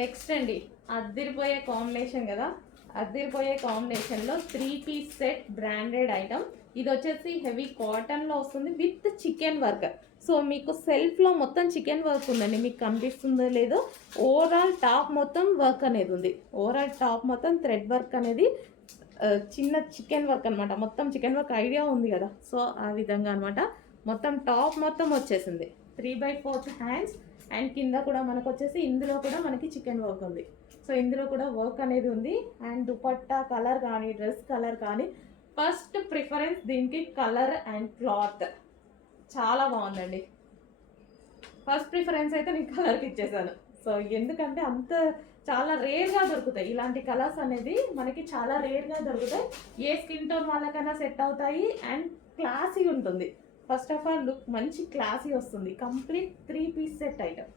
Next అండి, అద్దిరిపోయే combination కదా. అద్దిరిపోయే కాంబినేషన్లో 3 పీస్ సెట్ బ్రాండెడ్ ఐటమ్. ఇది వచ్చేసి హెవీ కాటన్లో వస్తుంది విత్ చికెన్ వర్క్. సో మీకు సెల్ఫ్లో మొత్తం చికెన్ వర్క్ ఉందండి, మీకు కనిపిస్తుందో లేదో. ఓవరాల్ టాప్ మొత్తం వర్క్ అనేది ఉంది. ఓవరాల్ టాప్ మొత్తం థ్రెడ్ వర్క్ అనేది చిన్న చికెన్ వర్క్ అనమాట. మొత్తం చికెన్ వర్క్ ఐడియా ఉంది కదా, సో ఆ విధంగా అనమాట. మొత్తం టాప్ మొత్తం వచ్చేసింది 3/4 హ్యాండ్స్. అండ్ కింద కూడా మనకు వచ్చేసి ఇందులో కూడా మనకి చికెన్ వర్క్ ఉంది. సో ఇందులో కూడా వర్క్ అనేది ఉంది. అండ్ దుపట్టా కలర్ కానీ డ్రెస్ కలర్ కానీ, ఫస్ట్ ప్రిఫరెన్స్ దీనికి కలర్ అండ్ క్లాత్ చాలా బాగుందండి. ఫస్ట్ ప్రిఫరెన్స్ అయితే నేను కలర్కి ఇచ్చేసాను. సో ఎందుకంటే అంత చాలా రేర్గా దొరుకుతాయి ఇలాంటి కలర్స్ అనేది, మనకి చాలా రేర్గా దొరుకుతాయి. ఏ స్కిన్ టోన్ వాళ్ళకైనా సెట్ అవుతాయి. అండ్ క్లాసీ ఉంటుంది. ఫస్ట్ ఆఫ్ ఆల్ లుక్ మంచి క్లాసీ వస్తుంది. Complete 3 piece set item.